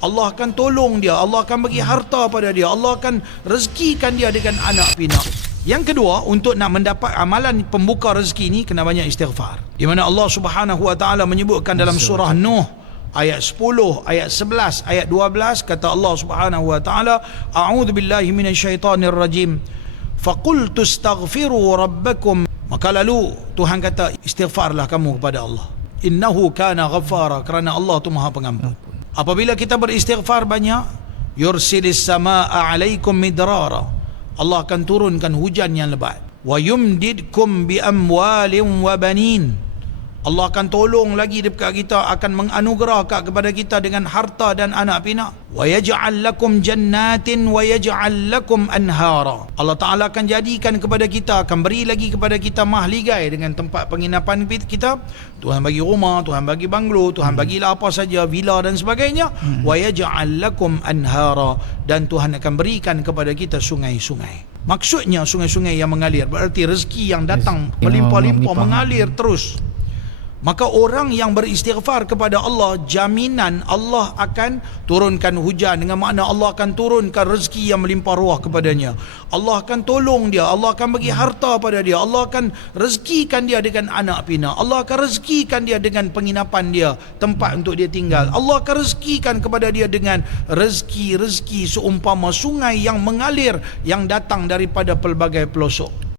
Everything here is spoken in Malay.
Allah akan tolong dia, Allah akan bagi harta pada dia, Allah akan rezekikan dia dengan anak pinak. Yang kedua, untuk nak mendapat amalan pembuka rezeki ni, kena banyak istighfar. Di mana Allah Subhanahu wa taala menyebutkan dalam surah Nuh ayat 10, ayat 11, ayat 12, kata Allah Subhanahu wa taala, a'udzubillahi minasyaitonir rajim. Faqultu astaghfiru rabbakum. Maka lalu Tuhan kata, istighfarlah kamu kepada Allah. Innahu kana ghaffara, kerana Allah tu Maha Pengampun. Apabila kita beristighfar banyak, yursilis samaa 'alaikum midrara, Allah akan turunkan hujan yang lebat. Wa yumdidkum bi amwalin wa banin, Allah akan tolong lagi dekat kita, akan menganugerahkan kepada kita dengan harta dan anak pinak. Wa yaj'al lakum jannatin wa yaj'al lakum anhara, Allah Ta'ala akan jadikan kepada kita, akan beri lagi kepada kita mahligai dengan tempat penginapan kita. Tuhan bagi rumah, Tuhan bagi banglo, Tuhan bagilah apa saja, villa dan sebagainya. Wa yaj'al lakum anhara, dan Tuhan akan berikan kepada kita sungai-sungai. Maksudnya sungai-sungai yang mengalir, berarti rezeki yang datang melimpah-limpah, mengalir terus. Maka orang yang beristighfar kepada Allah, jaminan Allah akan turunkan hujan, dengan makna Allah akan turunkan rezeki yang melimpah ruah kepadanya. Allah akan tolong dia, Allah akan bagi harta pada dia, Allah akan rezekikan dia dengan anak pinak, Allah akan rezekikan dia dengan penginapan dia, tempat untuk dia tinggal. Allah akan rezekikan kepada dia dengan rezeki-rezeki seumpama sungai yang mengalir, yang datang daripada pelbagai pelosok.